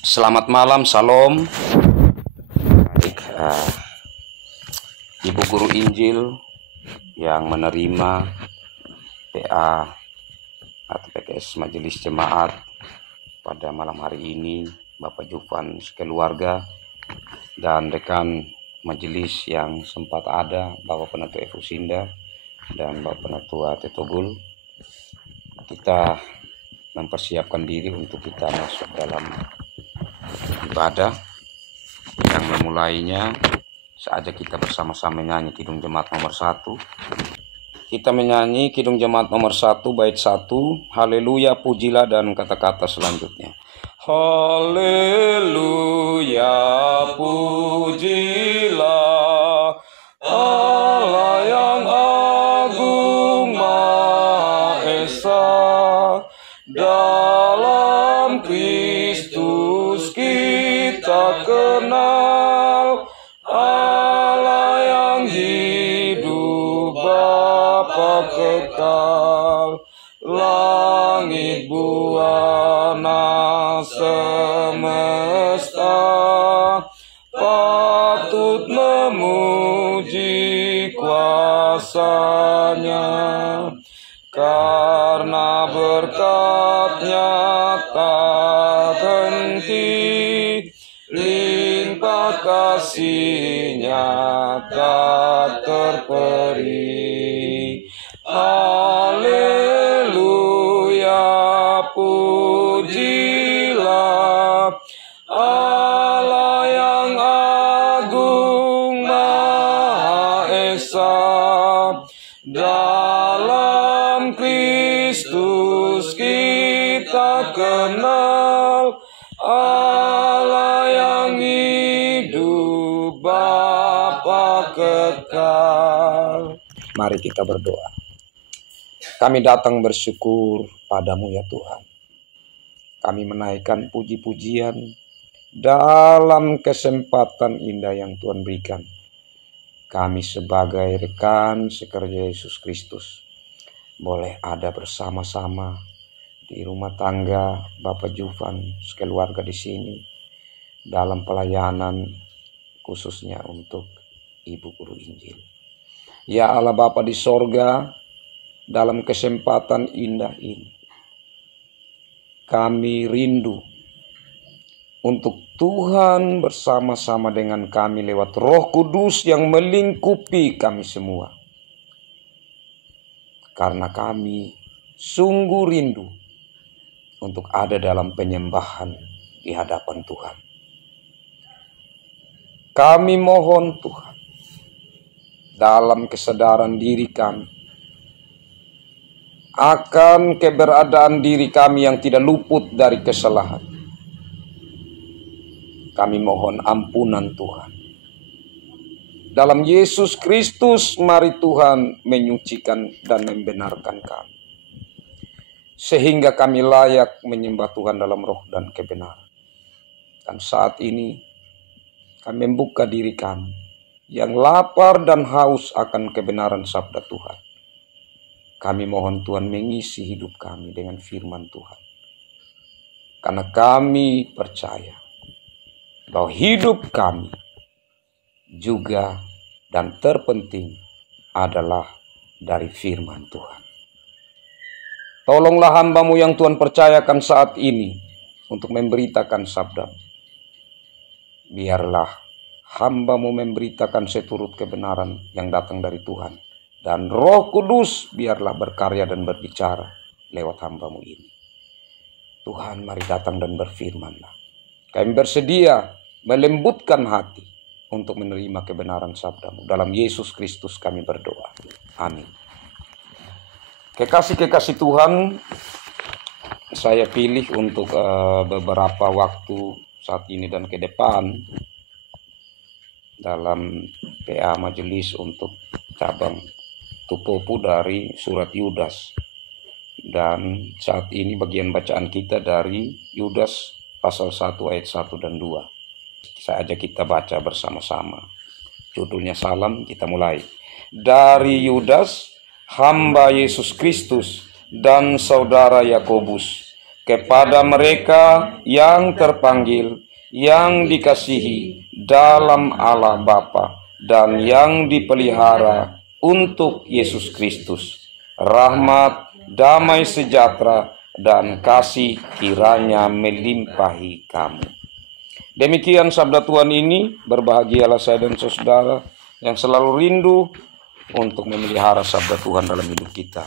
Selamat malam, salam. Baik, Ibu Guru Injil yang menerima PA atau PKS Majelis Jemaat pada malam hari ini, Bapak Jufan sekeluarga, dan rekan majelis yang sempat ada, Bapak Penatua Efusinda dan Bapak Penatua Tetogul. Kita mempersiapkan diri untuk kita masuk dalam ibadah yang memulainya saja kita bersama-sama menyanyi Kidung Jemaat nomor 1. Kita menyanyi Kidung Jemaat nomor 1 bait 1, Haleluya pujilah, dan kata-kata selanjutnya. Haleluya pujilah Allah yang agung Maha Esa, dalam Kristus kita kenal Allah yang hidup Bapa kekal, langit buana semesta patut memuji kuasanya, karena berkat-Nya tak henti, limpah kasih-Nya tak terperi. Haleluya pujilah Allah yang agung Maha Esa, dalam Kristus kita kenal Allah yang hidup Bapa kekal. Mari kita berdoa. Kami datang bersyukur padamu ya Tuhan. Kami menaikkan puji-pujian dalam kesempatan indah yang Tuhan berikan. Kami sebagai rekan sekerja Yesus Kristus boleh ada bersama-sama di rumah tangga Bapak Jufan sekeluarga di sini dalam pelayanan khususnya untuk Ibu Guru Injil. Ya Allah Bapa di sorga, dalam kesempatan indah ini kami rindu untuk Tuhan bersama-sama dengan kami lewat Roh Kudus yang melingkupi kami semua. Karena kami sungguh rindu untuk ada dalam penyembahan di hadapan Tuhan. Kami mohon Tuhan, dalam kesadaran diri kami akan keberadaan diri kami yang tidak luput dari kesalahan, kami mohon ampunan Tuhan. Dalam Yesus Kristus, mari Tuhan menyucikan dan membenarkan kami, sehingga kami layak menyembah Tuhan dalam roh dan kebenaran. Dan saat ini kami membuka diri kami yang lapar dan haus akan kebenaran sabda Tuhan. Kami mohon Tuhan mengisi hidup kami dengan firman Tuhan. Karena kami percaya bahwa hidup kami juga dan terpenting adalah dari firman Tuhan. Tolonglah hamba-Mu yang Tuhan percayakan saat ini untuk memberitakan sabda-Mu. Biarlah hamba-Mu memberitakan seturut kebenaran yang datang dari Tuhan. Dan Roh Kudus biarlah berkarya dan berbicara lewat hamba-Mu ini. Tuhan, mari datang dan berfirman-Lah. Kami bersedia melembutkan hati untuk menerima kebenaran sabda-Mu. Dalam Yesus Kristus kami berdoa. Amin. Kekasih-kekasih Tuhan, saya pilih untuk beberapa waktu saat ini dan ke depan dalam PA Majelis untuk cabang Tupopu dari surat Yudas. Dan saat ini bagian bacaan kita dari Yudas pasal 1 ayat 1 dan 2. Saya ajak kita baca bersama-sama. Judulnya salam, kita mulai. Dari Yudas, hamba Yesus Kristus dan saudara Yakobus, kepada mereka yang terpanggil, yang dikasihi dalam Allah Bapa, dan yang dipelihara untuk Yesus Kristus. Rahmat, damai sejahtera, dan kasih kiranya melimpahi kamu. Demikian sabda Tuhan ini. Berbahagialah saya dan saudara yang selalu rindu untuk memelihara sabda Tuhan dalam hidup kita.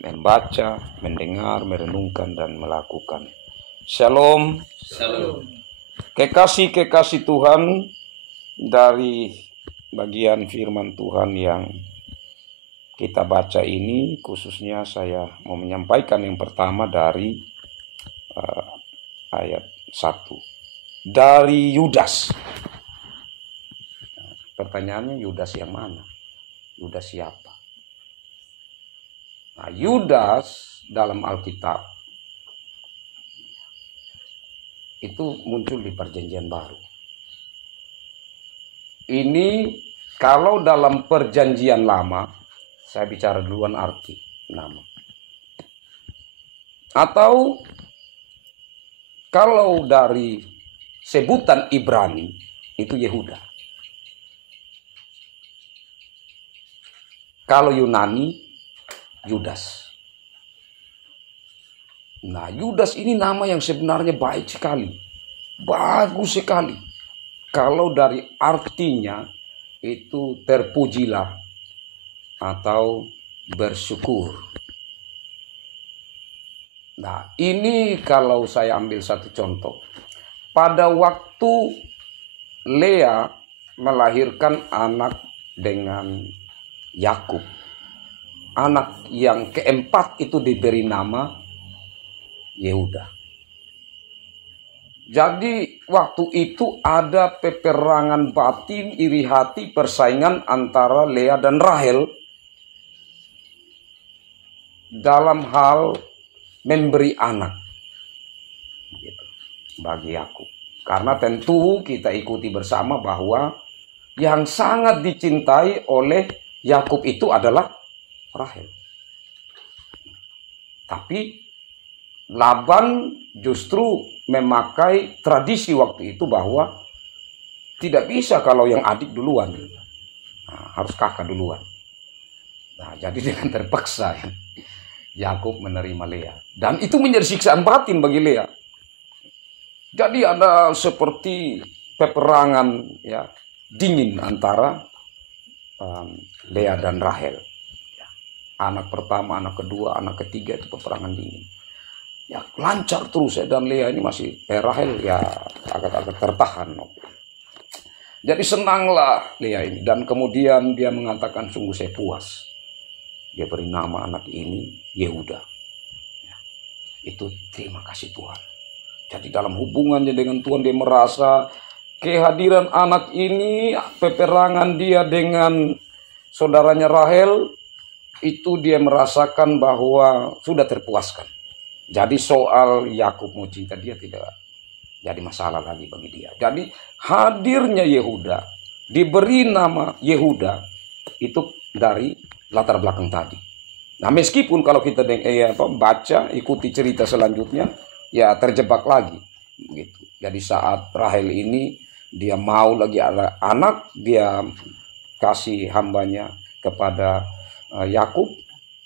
Membaca, mendengar, merenungkan, dan melakukan. Shalom. Shalom. Kekasih-kekasih Tuhan, dari bagian firman Tuhan yang kita baca ini, khususnya saya mau menyampaikan yang pertama dari ayat 1. Dari Yudas. Pertanyaannya, Yudas yang mana? Yudas siapa? Nah, Yudas dalam Alkitab itu muncul di Perjanjian Baru. Ini kalau dalam Perjanjian Lama, saya bicara duluan arti nama. Atau kalau dari sebutan Ibrani, itu Yehuda. Kalau Yunani, Yudas. Nah, Yudas ini nama yang sebenarnya baik sekali. Bagus sekali. Kalau dari artinya itu terpujilah atau bersyukur. Nah, ini kalau saya ambil satu contoh. Pada waktu Lea melahirkan anak dengan Yakub, anak yang keempat itu diberi nama Yehuda. Jadi waktu itu ada peperangan batin, iri hati, persaingan antara Lea dan Rahel dalam hal memberi anak bagi Yakub. Karena tentu kita ikuti bersama bahwa yang sangat dicintai oleh Yakub itu adalah Rahel. Tapi Laban justru memakai tradisi waktu itu bahwa tidak bisa kalau yang adik duluan. Nah, harus kakak duluan. Nah, jadi dengan terpaksa Yakub menerima Lea. Dan itu menjadi siksaan batin bagi Lea. Jadi ada seperti peperangan dingin antara Lea dan Rahel. Anak pertama, anak kedua, anak ketiga itu peperangan dingin. Ya lancar terus dan Lea ini masih Rahel agak-agak tertahan. Jadi senanglah Lea ini, dan kemudian dia mengatakan, sungguh saya puas. Dia beri nama anak ini Yehuda. Itu terima kasih Tuhan. Jadi dalam hubungannya dengan Tuhan dia merasa kehadiran anak ini, peperangan dia dengan saudaranya Rahel, itu dia merasakan bahwa sudah terpuaskan. Jadi soal Yakub mau cinta dia tidak jadi masalah lagi bagi dia. Jadi hadirnya Yehuda, diberi nama Yehuda, itu dari latar belakang tadi. Nah, meskipun kalau kita baca, ikuti cerita selanjutnya, ya terjebak lagi. Begitu. Jadi saat Rahel ini, dia mau lagi ada anak, dia kasih hambanya kepada Yakub.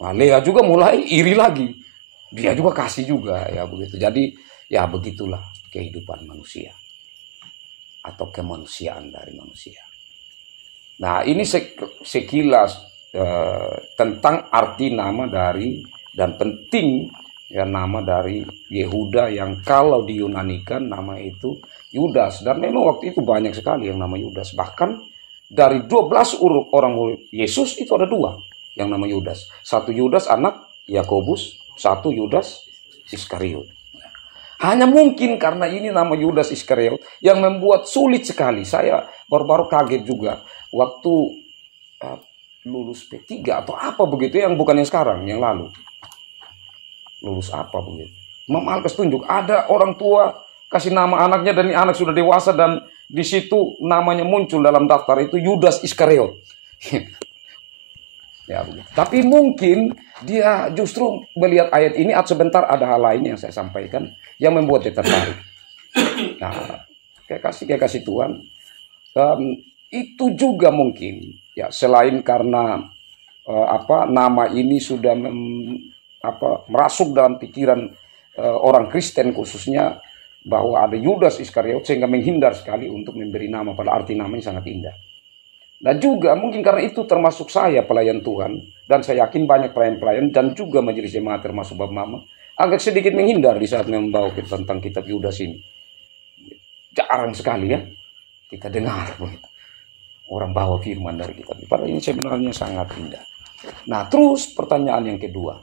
Nah, Lea juga mulai iri lagi. Dia juga kasih juga, ya begitu. Jadi ya begitulah kehidupan manusia atau kemanusiaan dari manusia. Nah, ini sekilas tentang arti nama dari dan penting nama dari Yehuda yang kalau diyunanikan nama itu Yudas. Dan memang waktu itu banyak sekali yang nama Yudas. Bahkan dari 12 orang murid Yesus itu ada 2 yang nama Yudas. Satu Yudas anak Yakobus, satu Yudas Iskariot. Hanya mungkin karena ini nama Yudas Iskariot yang membuat sulit sekali. Saya baru-baru kaget juga waktu lulus P3 atau apa begitu, yang bukan yang sekarang, yang lalu. Lulus apa begitu. Imam Alkes tunjuk ada orang tua kasih nama anaknya dan anak sudah dewasa dan di situ namanya muncul dalam daftar itu Yudas Iskariot. Ya, begitu. Tapi mungkin dia justru melihat ayat ini, sebentar ada hal lain yang saya sampaikan yang membuat dia tertarik. Nah, kayak kasih Tuhan, itu juga mungkin ya, selain karena nama ini sudah merasuk dalam pikiran orang Kristen khususnya, bahwa ada Yudas Iskariot, sehingga menghindar sekali untuk memberi nama, pada arti namanya sangat indah. Dan juga mungkin karena itu termasuk saya pelayan Tuhan, dan saya yakin banyak pelayan-pelayan dan juga majelis jemaat termasuk Bapak Mama agak sedikit menghindar di saat membawa tentang kitab Yudas ini. Jarang sekali ya kita dengar orang bawa firman dari kitab ini. Padahal ini sebenarnya sangat indah. Nah, terus pertanyaan yang kedua,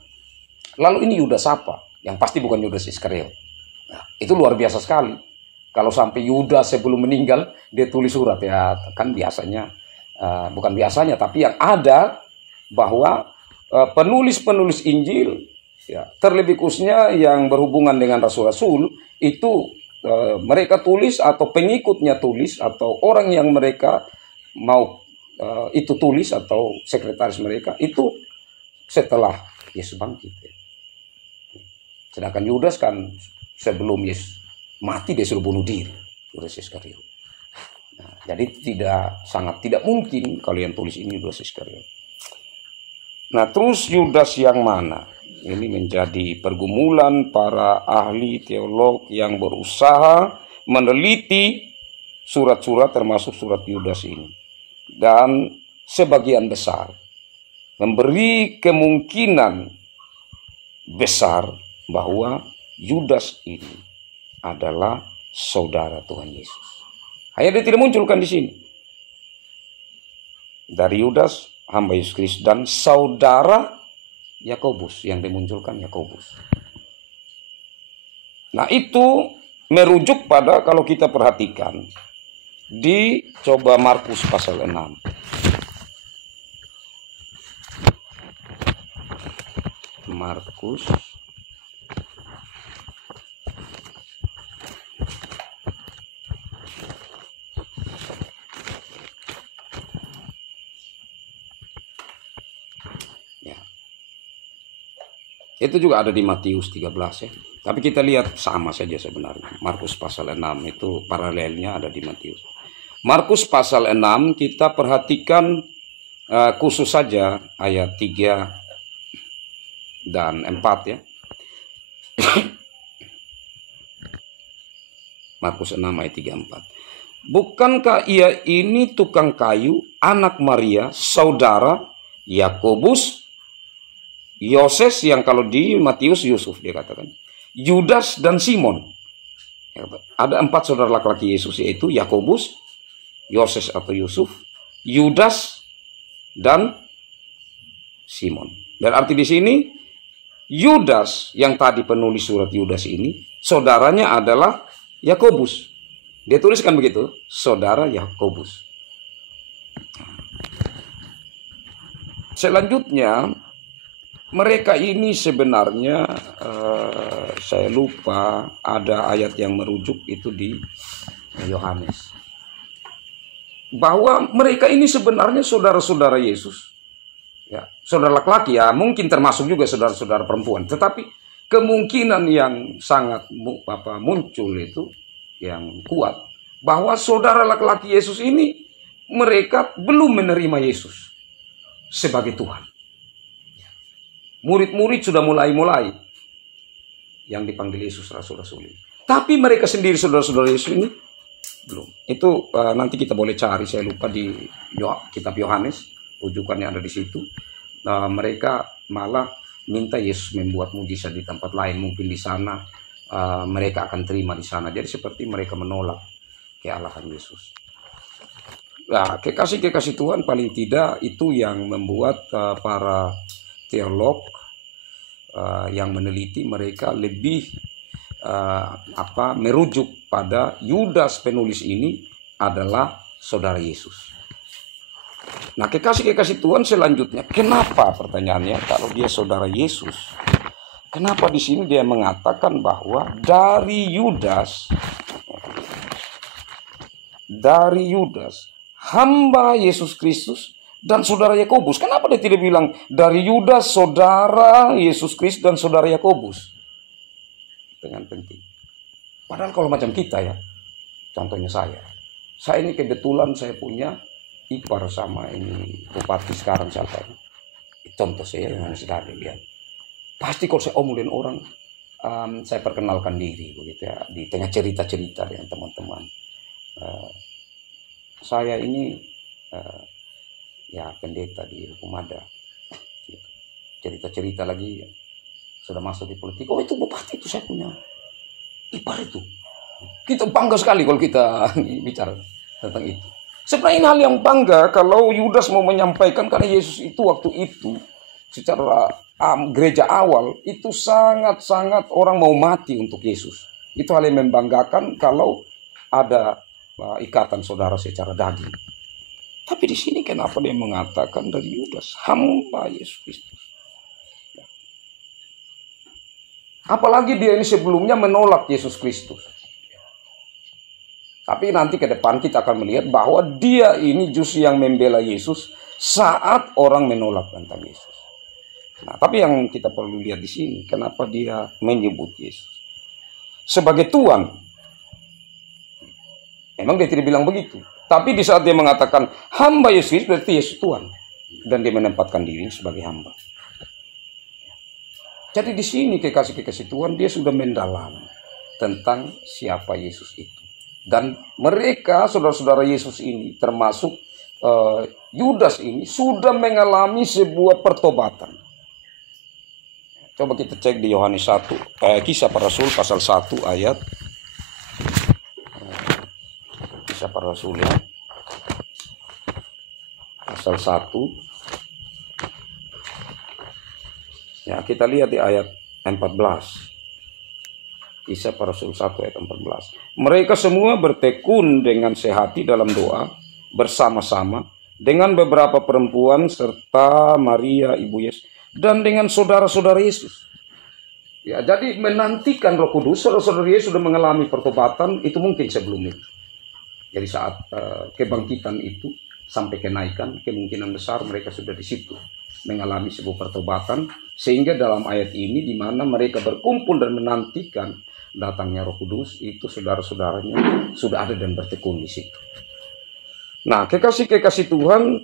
lalu ini Yudas apa? Yang pasti bukan Yudas Iskariot. Nah, itu luar biasa sekali. Kalau sampai Yudas sebelum meninggal dia tulis surat, ya kan biasanya, bukan biasanya, tapi yang ada bahwa penulis-penulis Injil, ya, terlebih khususnya yang berhubungan dengan rasul-rasul, itu mereka tulis atau pengikutnya tulis atau orang yang mereka mau itu tulis atau sekretaris mereka itu setelah Yesus bangkit. Sedangkan Yudas kan sebelum Yesus mati dia sudah bunuh diri, Yudas Iskariot. Nah, jadi sangat tidak mungkin kalau yang tulis ini Yudas Iskariot. Nah, terus Yudas yang mana? Ini menjadi pergumulan para ahli teolog yang berusaha meneliti surat-surat termasuk surat Yudas ini. Dan sebagian besar memberi kemungkinan besar bahwa Yudas ini adalah saudara Tuhan Yesus. Hanya dia tidak munculkan di sini. Dari Yudas, hamba Yesus Kristus, dan saudara Yakobus, yang dimunculkan Yakobus. Nah, itu merujuk pada, kalau kita perhatikan, coba Markus pasal 6. Markus ya. Itu juga ada di Matius 13 ya. Tapi kita lihat sama saja sebenarnya. Markus pasal 6 itu paralelnya ada di Matius. Markus pasal 6 kita perhatikan khusus saja ayat 3 dan 4 ya. Markus 6 ayat 3 4. Bukankah ia ini tukang kayu, anak Maria, saudara Yakobus, Yoses, yang kalau di Matius Yusuf dia katakan, Yudas dan Simon. Ada 4 saudara laki-laki Yesus, yaitu Yakobus, Yoses atau Yusuf, Yudas, dan Simon. Dan arti di sini Yudas yang tadi penulis surat Yudas ini, saudaranya adalah Yakobus. Dia tuliskan begitu, saudara Yakobus. Selanjutnya, mereka ini sebenarnya saya lupa ada ayat yang merujuk itu di Yohanes. Bahwa mereka ini sebenarnya saudara-saudara Yesus. Ya, saudara laki-laki ya, mungkin termasuk juga saudara-saudara perempuan. Tetapi kemungkinan yang sangat muncul itu yang kuat, bahwa saudara laki-laki Yesus ini mereka belum menerima Yesus sebagai Tuhan. Murid-murid sudah mulai yang dipanggil Yesus rasul-rasul ini. Tapi mereka sendiri saudara-saudara Yesus ini belum. Itu nanti kita boleh cari, saya lupa di kitab Yohanes, rujukannya ada di situ. Mereka malah minta Yesus membuat mujizat di tempat lain, mungkin di sana mereka akan terima di sana. Jadi seperti mereka menolak kealahan Yesus. Nah, kekasih Tuhan, paling tidak itu yang membuat para teolog yang meneliti mereka lebih merujuk pada Yudas penulis ini adalah saudara Yesus. Nah, kekasih Tuhan, selanjutnya, kenapa pertanyaannya kalau dia saudara Yesus? Kenapa di sini dia mengatakan bahwa dari Yudas, hamba Yesus Kristus dan saudara Yakobus. Kenapa dia tidak bilang dari Yudas saudara Yesus Kristus dan saudara Yakobus? Dengan penting. Padahal kalau macam kita ya, contohnya saya ini kebetulan saya punya ipar sama ini bupati sekarang siapa ini. Contoh saya yang saudara lihat. Pasti kalau saya omongin orang, saya perkenalkan diri begitu ya, di tengah cerita-cerita dengan teman-teman. Saya ini ya pendeta di Humada. Cerita-cerita lagi sudah masuk di politik. Oh itu bupati itu saya punya ipar itu. Kita bangga sekali kalau kita bicara tentang itu. Sebenarnya ini hal yang bangga kalau Yudas mau menyampaikan, karena Yesus itu waktu itu secara gereja awal itu sangat-sangat orang mau mati untuk Yesus. Itu hal yang membanggakan kalau ada ikatan saudara secara daging. Tapi di sini kenapa dia mengatakan dari Yudas, hamba Yesus Kristus? Apalagi dia ini sebelumnya menolak Yesus Kristus. Tapi nanti ke depan kita akan melihat bahwa dia ini justru yang membela Yesus saat orang menolak tentang Yesus. Nah, tapi yang kita perlu lihat di sini, kenapa dia menyebut Yesus sebagai Tuhan? Memang dia tidak bilang begitu. Tapi di saat dia mengatakan hamba Yesus, berarti Yesus Tuhan. Dan dia menempatkan diri sebagai hamba. Jadi di sini kekasih-kekasih Tuhan, dia sudah mendalam tentang siapa Yesus itu. Dan mereka, saudara-saudara Yesus ini, termasuk Yudas ini, sudah mengalami sebuah pertobatan. Coba kita cek di Yohanes 1, Kisah Para Rasul pasal 1 ayat. Kisah Para Rasul ya. Pasal 1. Ya, kita lihat di ayat 14. Kisah Para Rasul 1 ayat 14. Mereka semua bertekun dengan sehati dalam doa bersama-sama dengan beberapa perempuan serta Maria ibu Yesus dan dengan saudara-saudara Yesus. Ya, jadi menantikan Roh Kudus, saudara-saudara Yesus sudah mengalami pertobatan itu mungkin sebelum itu. Jadi saat kebangkitan itu sampai kenaikan, kemungkinan besar mereka sudah di situ mengalami sebuah pertobatan, sehingga dalam ayat ini di mana mereka berkumpul dan menantikan datangnya Roh Kudus, itu saudara-saudaranya sudah ada dan bertekun di situ. Nah, kekasih-kekasih Tuhan,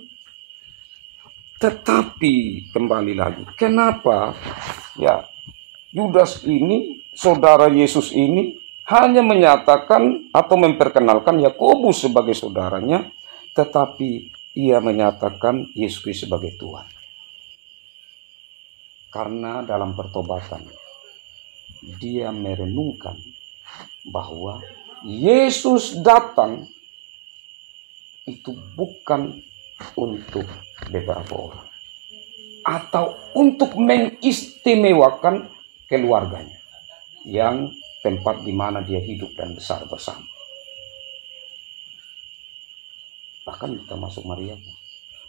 tetapi kembali lagi, kenapa ya Yudas ini, saudara Yesus ini hanya menyatakan atau memperkenalkan Yakobus sebagai saudaranya, tetapi ia menyatakan Yesus Kristus sebagai Tuhan. Karena dalam pertobatan dia merenungkan bahwa Yesus datang itu bukan untuk beberapa orang atau untuk mengistimewakan keluarganya yang tempat di mana dia hidup dan besar bersama. Bahkan termasuk Maria.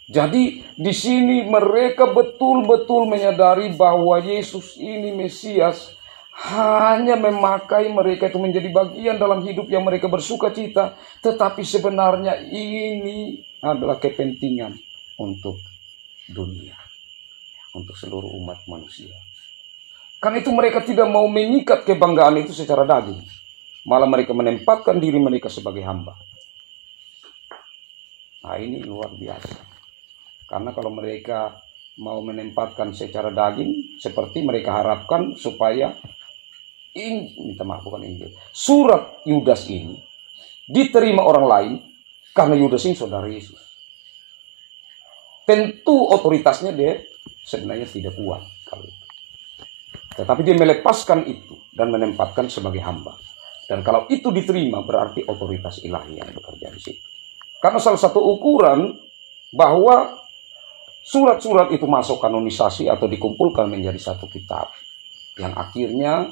Jadi di sini mereka betul-betul menyadari bahwa Yesus ini Mesias hanya memakai mereka itu menjadi bagian dalam hidup yang mereka bersuka cita, tetapi sebenarnya ini adalah kepentingan untuk dunia, untuk seluruh umat manusia. Karena itu mereka tidak mau mengikat kebanggaan itu secara daging, malah mereka menempatkan diri mereka sebagai hamba. Nah, ini luar biasa. Karena kalau mereka mau menempatkan secara daging, seperti mereka harapkan supaya surat Yudas ini diterima orang lain, karena Yudas ini saudara Yesus. Tentu otoritasnya dia sebenarnya tidak kuat kalau itu. Tetapi dia melepaskan itu dan menempatkan sebagai hamba. Dan kalau itu diterima, berarti otoritas ilahi yang bekerja di situ. Karena salah satu ukuran bahwa surat-surat itu masuk kanonisasi atau dikumpulkan menjadi satu kitab, yang akhirnya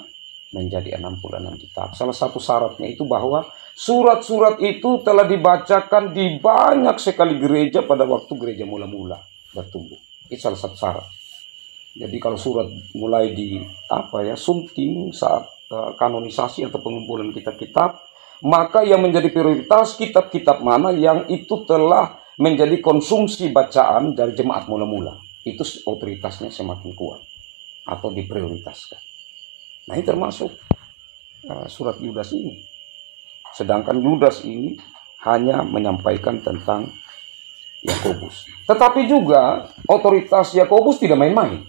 menjadi 66 kitab. Salah satu syaratnya itu bahwa surat-surat itu telah dibacakan di banyak sekali gereja pada waktu gereja mula-mula bertumbuh. Itu salah satu syarat. Jadi kalau surat mulai sunting saat kanonisasi atau pengumpulan kitab-kitab, maka yang menjadi prioritas kitab-kitab mana yang itu telah menjadi konsumsi bacaan dari jemaat mula-mula. Itu otoritasnya semakin kuat atau diprioritaskan. Nah, ini termasuk surat Yudas ini. Sedangkan Yudas ini hanya menyampaikan tentang Yakobus. Tetapi juga otoritas Yakobus tidak main-main.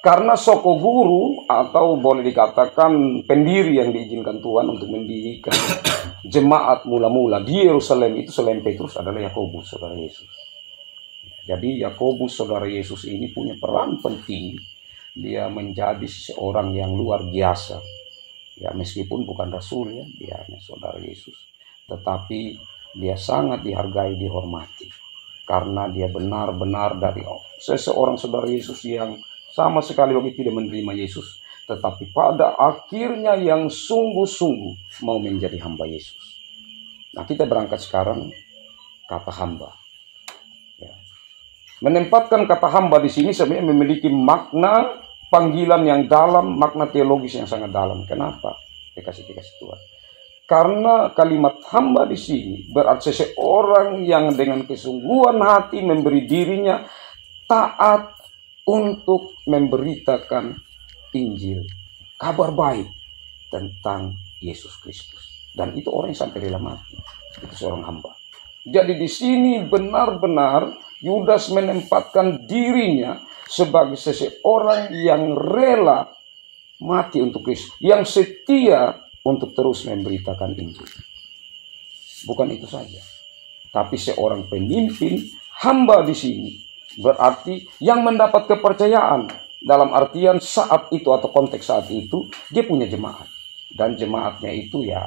Karena soko guru atau boleh dikatakan pendiri yang diizinkan Tuhan untuk mendirikan jemaat mula-mula di Yerusalem itu selain Petrus adalah Yakobus, saudara Yesus. Jadi Yakobus, saudara Yesus ini punya peran penting. Dia menjadi seorang yang luar biasa. Ya, meskipun bukan rasul ya, dia hanya saudara Yesus. Tetapi dia sangat dihargai, dihormati. Karena dia benar-benar dari seseorang saudara Yesus yang sama sekali tidak menerima Yesus. Tetapi pada akhirnya yang sungguh-sungguh mau menjadi hamba Yesus. Nah, kita berangkat sekarang kata hamba. Ya. Menempatkan kata hamba di sini sebenarnya memiliki makna panggilan yang dalam, makna teologis yang sangat dalam. Kenapa? Dikasih Tuhan. Karena kalimat hamba di sini berarti seseorang yang dengan kesungguhan hati memberi dirinya taat untuk memberitakan Injil, kabar baik tentang Yesus Kristus. Dan itu orang yang sampai rela mati. Itu seorang hamba. Jadi di sini benar-benar Yudas menempatkan dirinya sebagai seseorang yang rela mati untuk Kristus, yang setia untuk terus memberitakan Injil. Bukan itu saja, tapi seorang pemimpin hamba di sini berarti yang mendapat kepercayaan dalam artian saat itu atau konteks saat itu dia punya jemaat, dan jemaatnya itu ya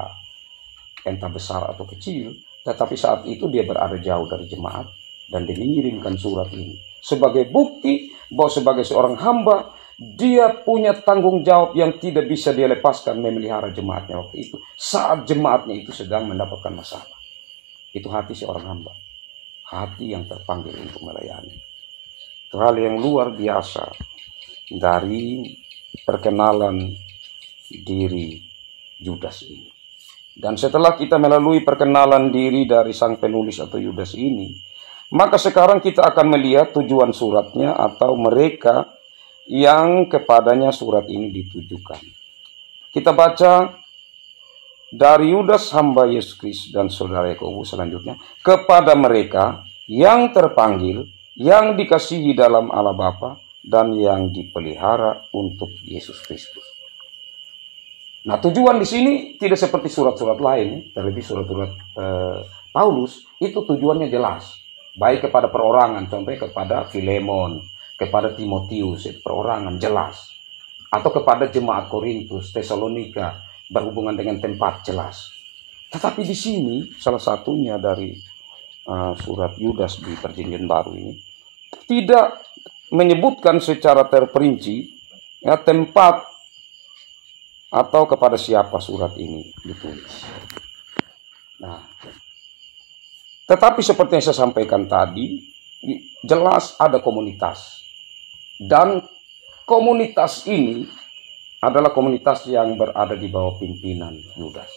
entah besar atau kecil, tetapi saat itu dia berada jauh dari jemaat dan dia mengirimkan surat ini sebagai bukti bahwa sebagai seorang hamba dia punya tanggung jawab yang tidak bisa dia lepaskan memelihara jemaatnya waktu itu saat jemaatnya itu sedang mendapatkan masalah. Itu hati seorang hamba, hati yang terpanggil untuk melayani. Itu hal yang luar biasa dari perkenalan diri Yudas ini. Dan setelah kita melalui perkenalan diri dari sang penulis atau Yudas ini, maka sekarang kita akan melihat tujuan suratnya atau mereka yang kepadanya surat ini ditujukan. Kita baca dari Yudas hamba Yesus Kristus dan saudara Yakobus selanjutnya, kepada mereka yang terpanggil, yang dikasihi dalam Allah Bapa dan yang dipelihara untuk Yesus Kristus. Nah, tujuan di sini tidak seperti surat-surat lain, terlebih surat-surat Paulus itu tujuannya jelas, baik kepada perorangan, contohnya kepada Filemon, kepada Timotius, perorangan jelas, atau kepada jemaat Korintus, Tesalonika, berhubungan dengan tempat jelas. Tetapi di sini salah satunya dari surat Yudas di Perjanjian Baru ini tidak menyebutkan secara terperinci ya, tempat atau kepada siapa surat ini ditulis. Nah, tetapi seperti yang saya sampaikan tadi, jelas ada komunitas. Dan komunitas ini adalah komunitas yang berada di bawah pimpinan Yudas.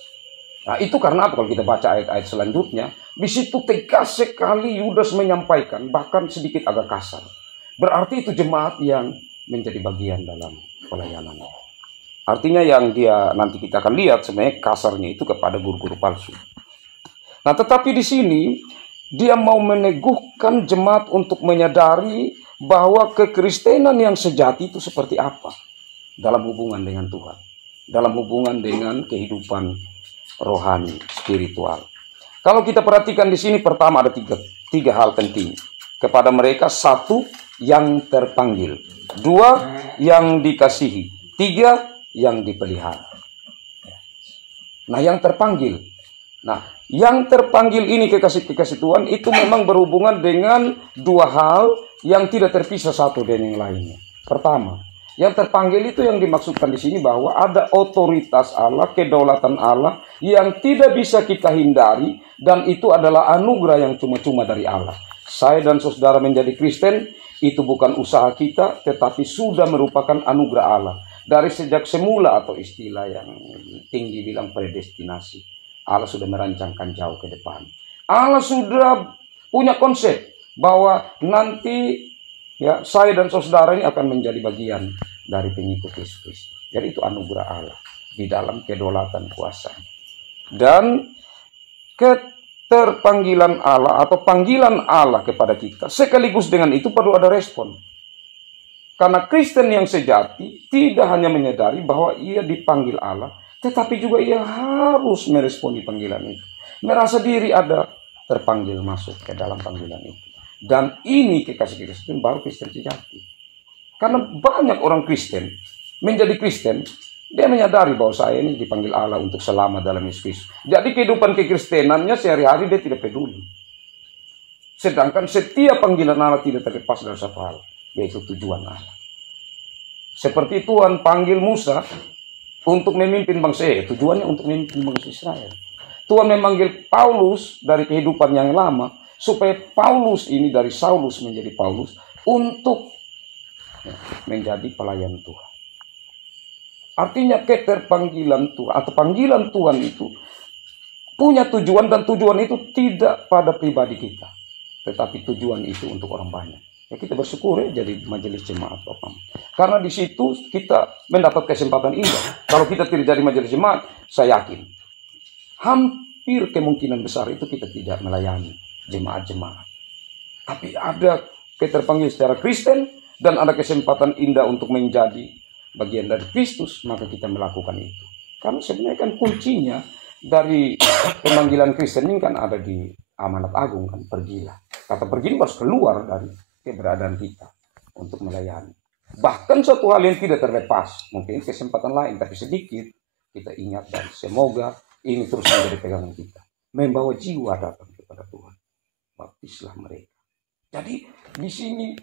Nah, itu karena apa? Kalau kita baca ayat-ayat selanjutnya, di situ tegas sekali Yudas menyampaikan, bahkan sedikit agak kasar. Berarti itu jemaat yang menjadi bagian dalam pelayanan. Artinya yang dia nanti kita akan lihat sebenarnya kasarnya itu kepada guru-guru palsu. Nah, tetapi di sini dia mau meneguhkan jemaat untuk menyadari bahwa kekristenan yang sejati itu seperti apa dalam hubungan dengan Tuhan, dalam hubungan dengan kehidupan rohani, spiritual. Kalau kita perhatikan di sini, pertama ada tiga hal penting kepada mereka. Satu, yang terpanggil. Dua, yang dikasihi. Tiga, yang dipelihara. Nah, yang terpanggil. Nah, yang terpanggil ini kekasih Tuhan itu memang berhubungan dengan dua hal yang tidak terpisah satu dengan yang lainnya. Pertama, yang terpanggil itu yang dimaksudkan di sini bahwa ada otoritas Allah, kedaulatan Allah yang tidak bisa kita hindari, dan itu adalah anugerah yang cuma-cuma dari Allah. Saya dan saudara menjadi Kristen itu bukan usaha kita, tetapi sudah merupakan anugerah Allah. Dari sejak semula, atau istilah yang tinggi bilang predestinasi. Allah sudah merancangkan jauh ke depan. Allah sudah punya konsep bahwa nanti ya saya dan saudara ini akan menjadi bagian dari pengikut Yesus. Jadi itu anugerah Allah di dalam kedaulatan kuasa. Dan keterpanggilan Allah atau panggilan Allah kepada kita sekaligus dengan itu perlu ada respon. Karena Kristen yang sejati tidak hanya menyadari bahwa ia dipanggil Allah, tetapi juga ia harus meresponi panggilan itu. Merasa diri ada terpanggil masuk ke dalam panggilan itu. Dan ini kekasih Kristen baru Kristen sejati. Karena banyak orang Kristen menjadi Kristen, dia menyadari bahwa saya ini dipanggil Allah untuk selamat dalam Yesus. Jadi kehidupan kekristenannya sehari-hari dia tidak peduli. Sedangkan setiap panggilan Allah tidak terlepas dari satu hal, yaitu tujuan Allah. Seperti Tuhan panggil Musa untuk memimpin bangsa, tujuannya untuk memimpin bangsa Israel. Tuhan memanggil Paulus dari kehidupan yang lama, supaya Paulus ini dari Saulus menjadi Paulus, untuk menjadi pelayan Tuhan. Artinya keterpanggilan Tuhan atau panggilan Tuhan itu punya tujuan, dan tujuan itu tidak pada pribadi kita, tetapi tujuan itu untuk orang banyak. Ya, kita bersyukur ya jadi majelis jemaat Bapak. Karena di situ kita mendapat kesempatan indah. Kalau kita tidak jadi majelis jemaat, saya yakin hampir kemungkinan besar itu kita tidak melayani jemaat-jemaat. Tapi ada keterpanggil secara Kristen dan ada kesempatan indah untuk menjadi bagian dari Kristus, maka kita melakukan itu. Karena sebenarnya kan kuncinya dari pemanggilan Kristen ini kan ada di amanat agung kan, pergilah. Kata pergi harus keluar dari keberadaan kita untuk melayani. Bahkan suatu hal yang tidak terlepas, mungkin kesempatan lain, tapi sedikit kita ingat dan semoga ini terus menjadi pegangan kita. Membawa jiwa datang kepada Tuhan. Baptislah mereka. Jadi di sini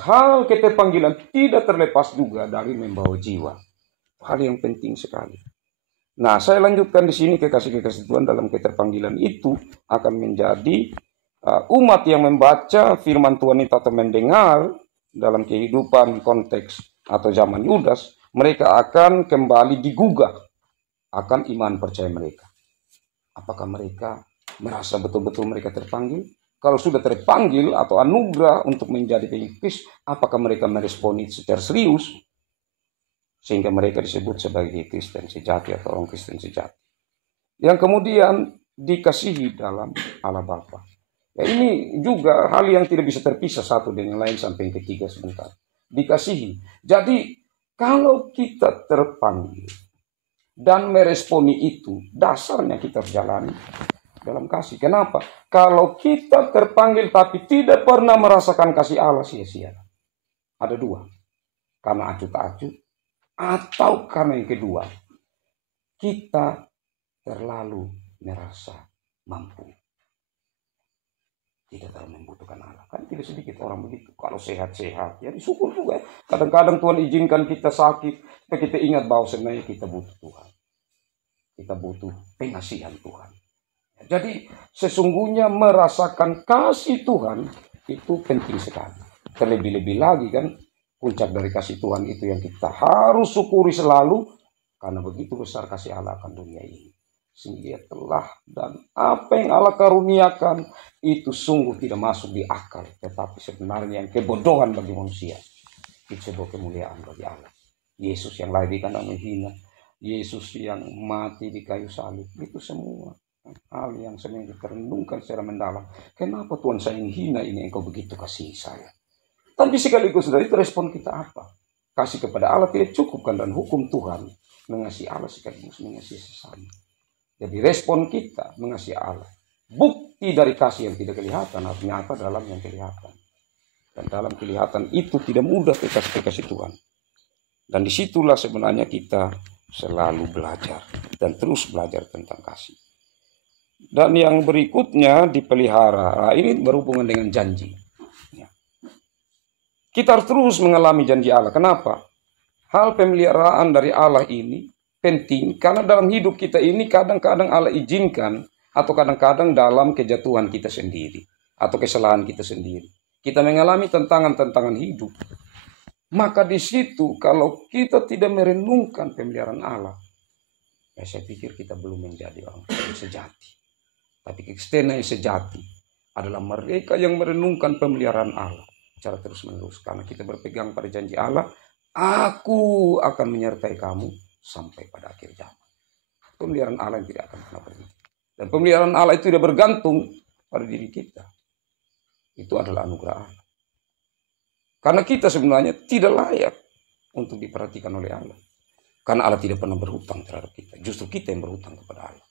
hal keterpanggilan tidak terlepas juga dari membawa jiwa. Hal yang penting sekali. Nah, saya lanjutkan di sini kekasih-kekasih Tuhan dalam keterpanggilan itu akan menjadi umat yang membaca firman Tuhan itu atau mendengar dalam kehidupan konteks atau zaman Yudas, mereka akan kembali digugah akan iman percaya mereka. Apakah mereka merasa betul-betul mereka terpanggil? Kalau sudah terpanggil atau anugerah untuk menjadi pengikut, apakah mereka meresponi secara serius sehingga mereka disebut sebagai Kristen sejati atau orang Kristen sejati? Yang kemudian dikasihi dalam Allah Bapa. Ya, ini juga hal yang tidak bisa terpisah satu dengan lain sampai yang ketiga sebentar. Dikasihi. Jadi kalau kita terpanggil dan meresponi itu, dasarnya kita jalani dalam kasih. Kenapa? Kalau kita terpanggil tapi tidak pernah merasakan kasih Allah, sia-sia. Ada dua. Karena acuh tak acuh, atau karena yang kedua, kita terlalu merasa mampu. Tidak terlalu membutuhkan Allah. Kan tidak sedikit orang begitu. Kalau sehat-sehat, ya disyukur juga. Kadang-kadang Tuhan izinkan kita sakit, tapi kita ingat bahwa sebenarnya kita butuh Tuhan. Kita butuh pengasihan Tuhan. Jadi sesungguhnya merasakan kasih Tuhan itu penting sekali. Terlebih-lebih lagi kan, puncak dari kasih Tuhan itu yang kita harus syukuri selalu. Karena begitu besar kasih Allah akan dunia ini. Sehingga telah dan apa yang Allah karuniakan itu sungguh tidak masuk di akal, tetapi sebenarnya yang kebodohan bagi manusia. Itu sebuah kemuliaan bagi Allah. Yesus yang lahir di kandang menghina, Yesus yang mati di kayu salib, itu semua hal yang sebenarnya kita renungkan secara mendalam. Kenapa Tuhan saya yang hina ini engkau begitu kasih saya? Tapi sekaligus dari itu respon kita apa? Kasih kepada Allah tidak cukup kan, dan hukum Tuhan mengasihi Allah sekaligus mengasihi sesama. Jadi respon kita mengasihi Allah. Bukti dari kasih yang tidak kelihatan artinya apa? Dalam yang kelihatan. Dan dalam kelihatan itu tidak mudah kekasih Tuhan. Dan disitulah sebenarnya kita selalu belajar dan terus belajar tentang kasih. Dan yang berikutnya dipelihara. Nah, ini berhubungan dengan janji. Kita harus terus mengalami janji Allah. Kenapa? Hal pemeliharaan dari Allah ini penting karena dalam hidup kita ini kadang-kadang Allah izinkan atau kadang-kadang dalam kejatuhan kita sendiri atau kesalahan kita sendiri. Kita mengalami tantangan-tantangan hidup. Maka di situ kalau kita tidak merenungkan pemeliharaan Allah, ya saya pikir kita belum menjadi orang sejati. Tapi kekristenan yang sejati adalah mereka yang merenungkan pemeliharaan Allah secara terus-menerus. Karena kita berpegang pada janji Allah, aku akan menyertai kamu sampai pada akhir zaman. Pemeliharaan Allah yang tidak akan pernah berhenti. Dan pemeliharaan Allah itu tidak bergantung pada diri kita. Itu adalah anugerah Allah. Karena kita sebenarnya tidak layak untuk diperhatikan oleh Allah. Karena Allah tidak pernah berhutang terhadap kita. Justru kita yang berhutang kepada Allah.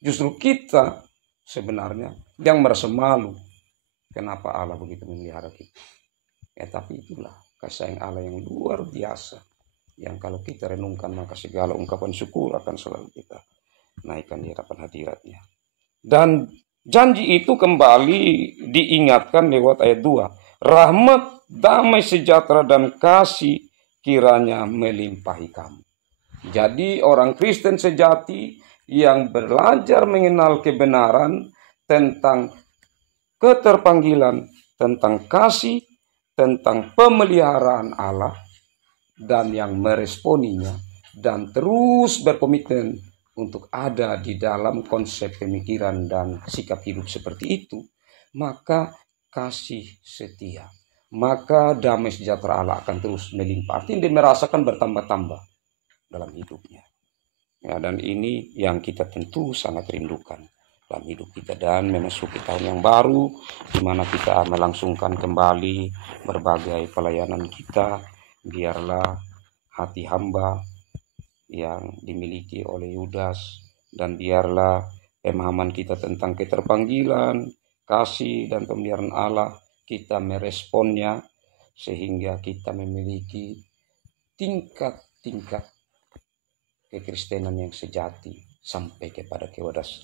Justru kita sebenarnya yang merasa malu. Kenapa Allah begitu memelihara kita. Ya tapi itulah kasih sayang Allah yang luar biasa. Yang kalau kita renungkan maka segala ungkapan syukur akan selalu kita naikkan di hadapan hadiratnya. Dan janji itu kembali diingatkan lewat ayat 2. Rahmat, damai sejahtera dan kasih kiranya melimpahi kamu. Jadi orang Kristen sejati yang belajar mengenal kebenaran tentang keterpanggilan, tentang kasih, tentang pemeliharaan Allah, dan yang meresponinya, dan terus berkomitmen untuk ada di dalam konsep pemikiran dan sikap hidup seperti itu, maka kasih setia, maka damai sejahtera Allah akan terus melimpah. Artinya dia merasakan bertambah-tambah dalam hidupnya. Ya, dan ini yang kita tentu sangat rindukan dalam hidup kita. Dan memasuki tahun yang baru, di mana kita melangsungkan kembali berbagai pelayanan kita, biarlah hati hamba yang dimiliki oleh Yudas, dan biarlah pemahaman kita tentang keterpanggilan, kasih, dan pemeliharaan Allah, kita meresponnya sehingga kita memiliki tingkat-tingkat kekristenan yang sejati sampai kepada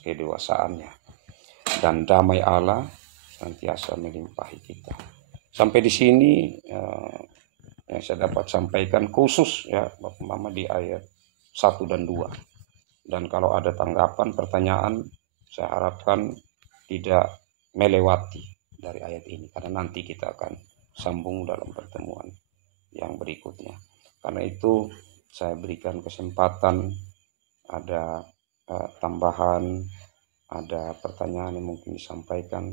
kedewasaannya. Dan damai Allah senantiasa melimpahi kita. Sampai di sini yang saya dapat sampaikan khusus ya Bapak Mama di ayat 1 dan 2. Dan kalau ada tanggapan, pertanyaan, saya harapkan tidak melewati dari ayat ini. Karena nanti kita akan sambung dalam pertemuan yang berikutnya. Karena itu saya berikan kesempatan, ada tambahan, ada pertanyaan yang mungkin disampaikan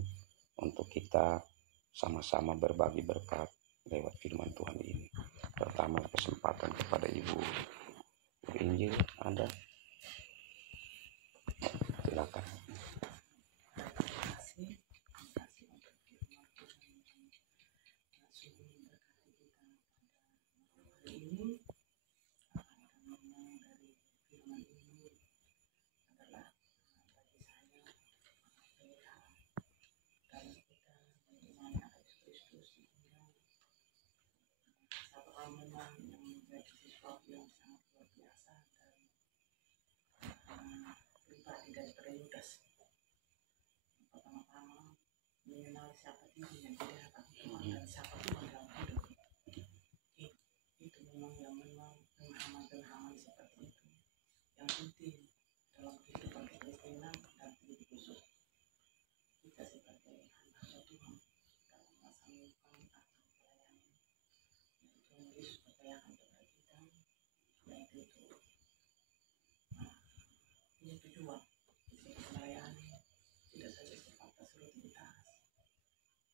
untuk kita sama-sama berbagi berkat lewat firman Tuhan ini. Pertama kesempatan kepada Ibu Injil, Anda silakan. Memang menjadi sesuatu yang sangat luar biasa dan pribadi daripada Yudas. Pertama-tama mengenal siapa dirinya di hadapan Tuhan dan siapa Tuhan dalam hidup. Itu memang yang pemahaman seperti itu yang penting dalam kehidupan kekristenan dan hidup khusus kita sebagai hamba Tuhan dalam melaksanakan pelayanan. Tuhan Yesus percayakan kepada kita, yaitu punya tujuan untuk melayani tidak saja sebatas rutinitas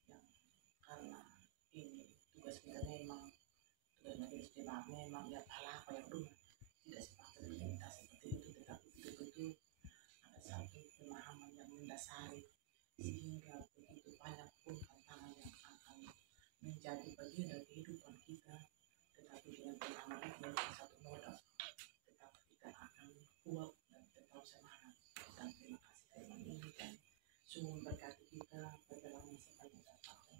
yang karena ini tugas kita memang tugas majelis jemaat memang ya hal apa yang rumah tidak sebatas rutinitas seperti itu, tetapi betul-betul ada satu pemahaman yang mendasari sehingga begitu banyak pun tantangan yang akan menjadi bagian dari kehidupan kita, tetapi dengan pemahaman itu menjadi satu modal, tetapi kita akan kuat dan tetap semangat. Dan terima kasih firman ini dan sungguh memberkati kita perjalanan sepanjang tahun.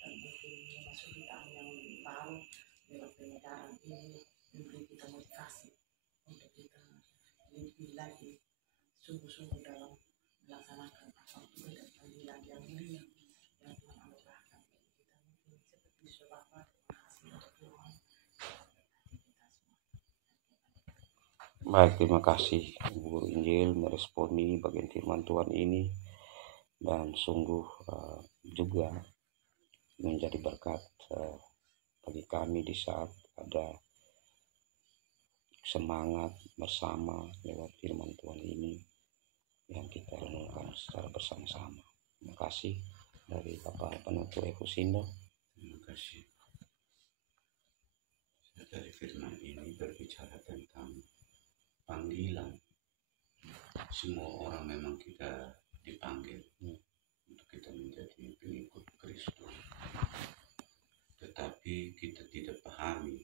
Dan mungkin memasuki tahun yang baru lewat penyedaran ini memberi kita motivasi untuk kita lebih lagi sungguh-sungguh dalam melaksanakan apa tugas dan panggilan yang mulia yang Tuhan anugerahkan bagi kita. Mungkin seperti Bapak, terima kasih untuk Tuhan. Baik, terima kasih Ibu Injil meresponi bagian firman Tuhan ini, dan sungguh juga menjadi berkat bagi kami di saat ada semangat bersama lewat firman Tuhan ini yang kita renungkan secara bersama-sama. Terima kasih dari Bapak Penutur Eko Sindo. Terima kasih. Dari firman ini berbicara tentang panggilan. Semua orang memang kita dipanggil untuk kita menjadi pengikut Kristus. Tetapi kita tidak pahami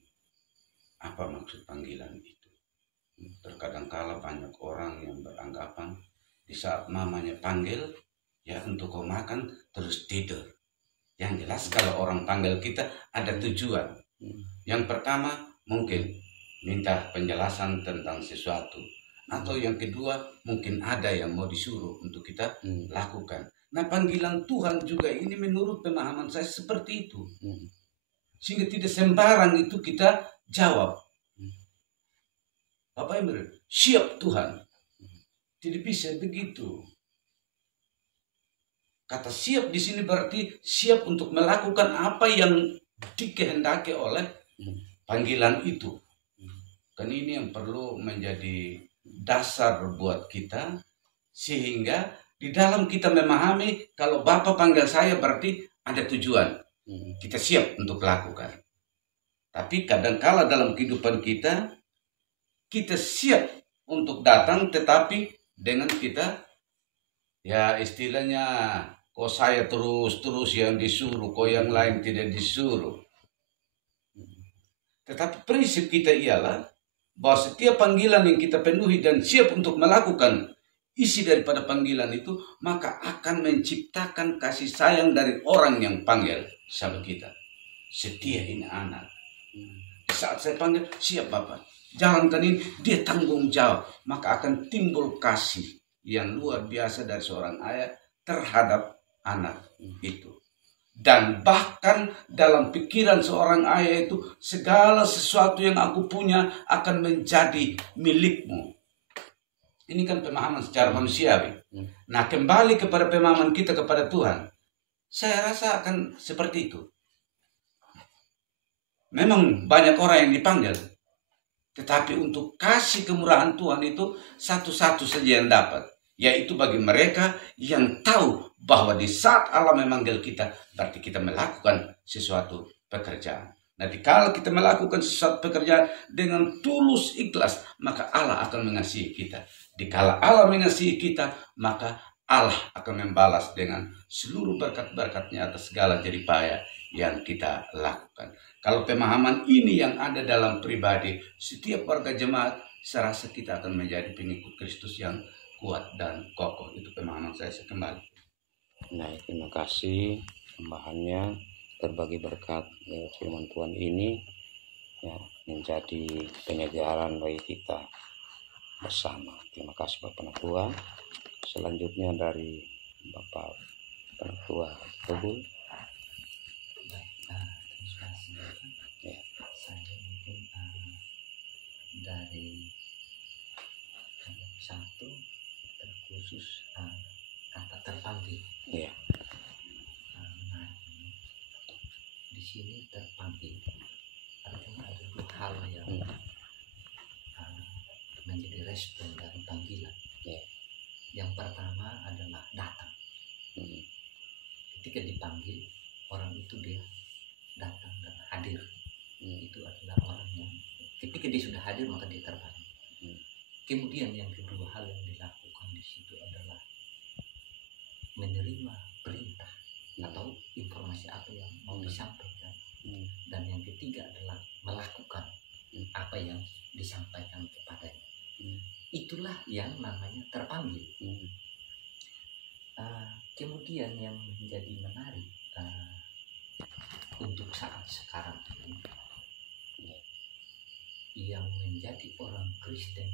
apa maksud panggilan itu. Terkadang kala banyak orang yang beranggapan di saat mamanya panggil, ya untuk kau makan terus tidur. Yang jelas kalau orang panggil kita ada tujuan. Yang pertama mungkin minta penjelasan tentang sesuatu. Atau yang kedua mungkin ada yang mau disuruh untuk kita lakukan. Nah, panggilan Tuhan juga ini menurut pemahaman saya seperti itu. Sehingga tidak sembarang itu kita jawab. Bapak Emir, siap Tuhan. Tidak bisa begitu. Kata siap di sini berarti siap untuk melakukan apa yang dikehendaki oleh panggilan itu. Kan ini yang perlu menjadi dasar buat kita, sehingga di dalam kita memahami kalau Bapak panggil saya berarti ada tujuan. Kita siap untuk lakukan. Tapi kadangkala dalam kehidupan kita siap untuk datang, tetapi dengan kita, ya istilahnya, kok saya terus yang disuruh, kok yang lain tidak disuruh. Tetapi prinsip kita ialah bahwa setiap panggilan yang kita penuhi dan siap untuk melakukan isi daripada panggilan itu, maka akan menciptakan kasih sayang dari orang yang panggil sama kita. Setia ini anak. Saat saya panggil, siap Bapak. Jalankan ini, dia tanggung jawab. Maka akan timbul kasih yang luar biasa dari seorang ayah terhadap anak itu. Dan bahkan dalam pikiran seorang ayah itu, segala sesuatu yang aku punya akan menjadi milikmu. Ini kan pemahaman secara manusiawi. Nah, kembali kepada pemahaman kita kepada Tuhan, saya rasa akan seperti itu. Memang banyak orang yang dipanggil, tetapi untuk kasih kemurahan Tuhan itu satu-satu saja yang dapat, yaitu bagi mereka yang tahu bahwa di saat Allah memanggil kita, berarti kita melakukan sesuatu pekerjaan. Nah, kalau kita melakukan sesuatu pekerjaan dengan tulus ikhlas, maka Allah akan mengasihi kita. Dikala Allah mengasihi kita, maka Allah akan membalas dengan seluruh berkat-berkatnya atas segala jeripaya yang kita lakukan. Kalau pemahaman ini yang ada dalam pribadi setiap warga jemaat, saya rasa kita akan menjadi pengikut Kristus yang kuat dan kokoh. Itu pemahaman saya kembali. Nah, terima kasih tambahannya, berbagi berkat firman Tuhan ini ya menjadi pengajaran bagi kita bersama. Terima kasih Bapak Penatua. Selanjutnya dari Bapak Penatua Tebul. Ya. Saya mungkin dari ayat 1 terkhusus kata terpanggil. Ya. Nah, di sini terpanggil artinya ada dua hal yang menjadi respon dari panggilan. Ya. Yang pertama adalah datang. Ketika dipanggil, orang itu dia datang dan hadir. Itu adalah orang yang ketika dia sudah hadir maka dia terpanggil. Kemudian yang kedua hal yang dilakukan di situ adalah menerima perintah atau informasi apa yang mau disampaikan. Dan yang ketiga adalah melakukan apa yang disampaikan kepadanya. Itulah yang namanya terpanggil. Kemudian yang menjadi menarik untuk saat sekarang ini, yang menjadi orang Kristen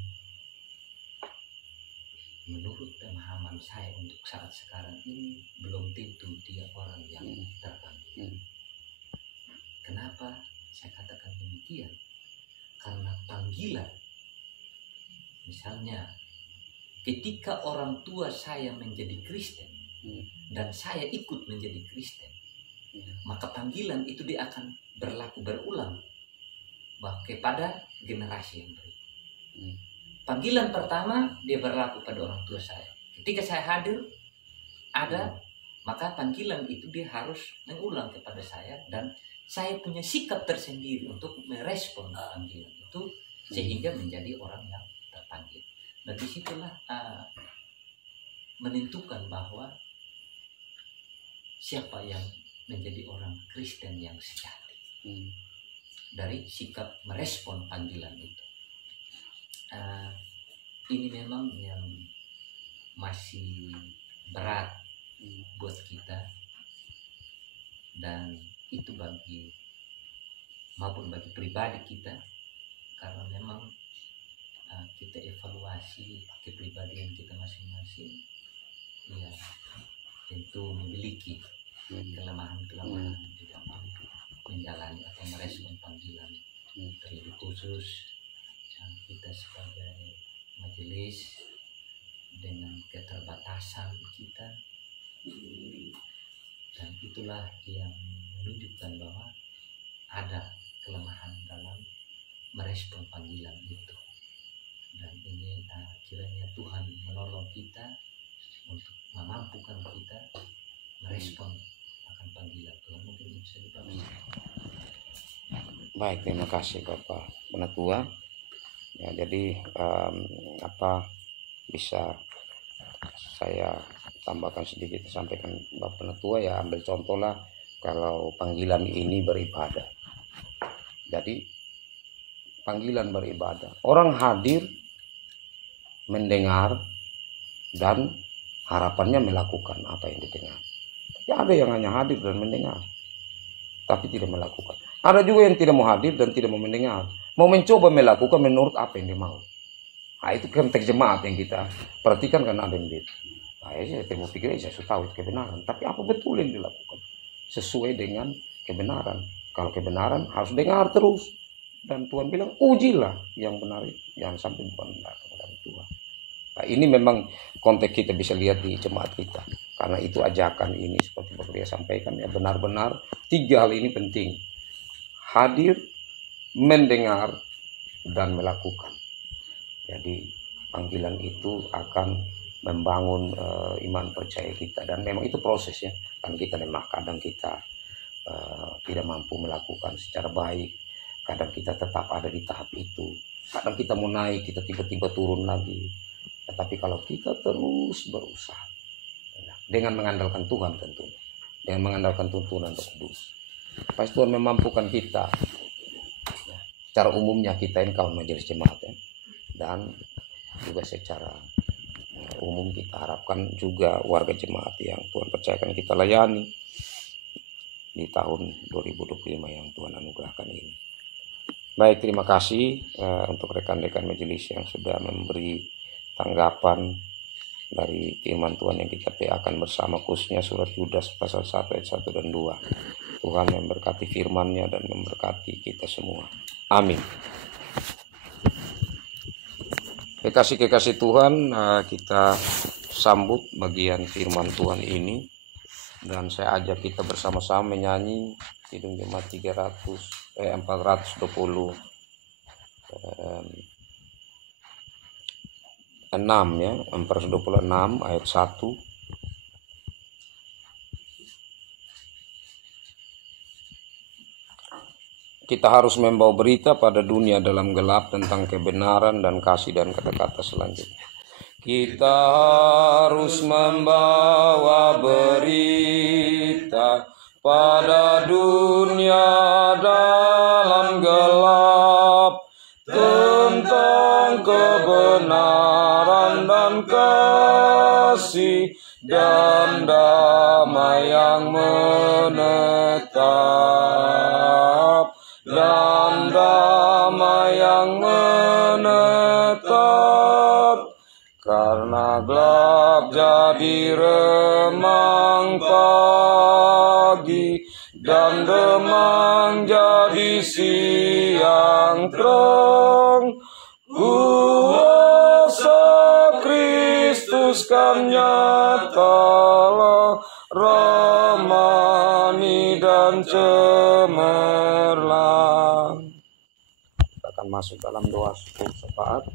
menurut pemahaman saya untuk saat sekarang ini belum tentu dia orang yang terpanggil. Kenapa saya katakan demikian? Karena panggilan, misalnya ketika orang tua saya menjadi Kristen dan saya ikut menjadi Kristen, maka panggilan itu dia akan berlaku berulang kepada generasi yang berikut. Panggilan pertama dia berlaku pada orang tua saya ketika saya hadir ada, maka panggilan itu dia harus mengulang kepada saya, dan saya punya sikap tersendiri untuk merespon panggilan itu sehingga menjadi orang yang terpanggil. Dan disitulah menentukan bahwa siapa yang menjadi orang Kristen yang sejati dari sikap merespon panggilan itu. Ini memang yang masih berat buat kita, dan itu maupun bagi pribadi kita, karena memang kita evaluasi kepribadian kita masing-masing, ya tentu memiliki kelemahan-kelemahan di dalam menjalani atau merespon panggilan. Terlebih khusus kita sebagai majelis dengan keterbatasan kita, dan itulah yang menunjukkan bahwa ada kelemahan dalam merespon panggilan itu. Dan ini kiranya Tuhan menolong kita untuk memampukan kita merespon akan panggilan Tuhan. Mungkin bisa dibantu. Baik, terima kasih Bapak Penatua. Ya, jadi bisa saya tambahkan sedikit, sampaikan Bapak Penatua, ya ambil contoh lah kalau panggilan ini beribadah. Jadi panggilan beribadah, orang hadir mendengar dan harapannya melakukan apa yang didengar. Ya ada yang hanya hadir dan mendengar tapi tidak melakukan. Ada juga yang tidak mau hadir dan tidak mau mendengar, mau mencoba melakukan menurut apa yang dia mau. Nah, itu konteks jemaat yang kita perhatikan, kan ada yang gitu. Nah, saya mau pikir saya sudah tahu itu kebenaran, tapi apa betul yang dilakukan sesuai dengan kebenaran? Kalau kebenaran harus dengar terus, dan Tuhan bilang ujilah yang benar itu, jangan sampai bukan benar dari Tuhan. Nah, ini memang konteks kita bisa lihat di jemaat kita, karena itu ajakan ini seperti Bapak dia sampaikan, ya benar-benar 3 hal ini penting: hadir, mendengar, dan melakukan. Jadi panggilan itu akan membangun iman percaya kita, dan memang itu prosesnya. Kan kita lemah, kadang kita tidak mampu melakukan secara baik, kadang kita tetap ada di tahap itu, kadang kita mau naik kita tiba-tiba turun lagi. Tetapi kalau kita terus berusaha dengan mengandalkan Tuhan, tentu dengan mengandalkan tuntunan Roh Kudus, pasti Tuhan memampukan kita. Secara umumnya kita ini kawan majelis jemaat, ya, dan juga secara umum kita harapkan juga warga jemaat yang Tuhan percayakan kita layani di tahun 2025 yang Tuhan anugerahkan ini. Baik, terima kasih untuk rekan-rekan majelis yang sudah memberi tanggapan dari firman Tuhan yang kita akan bersama, khususnya surat Yudas pasal 1 ayat 1 dan 2. Tuhan memberkati firman-Nya dan memberkati kita semua. Amin. Kekasih-kekasih Tuhan, kita sambut bagian firman Tuhan ini, dan saya ajak kita bersama-sama menyanyi Kidung Jemaat 426 ya, 426 ayat 1. Kita harus membawa berita pada dunia dalam gelap tentang kebenaran dan kasih, dan kata-kata selanjutnya. Kita harus membawa berita pada dunia dalam gelap tentang kebenaran dan kasih dan damai yang menetap, dan damai yang menetap. Karena gelap jadi remang pagi, dan remang jadi siang terang. Kuasa Kristus kan nyatalah, ramani dan cemerlang. Kita akan masuk dalam doa syukur syafaat.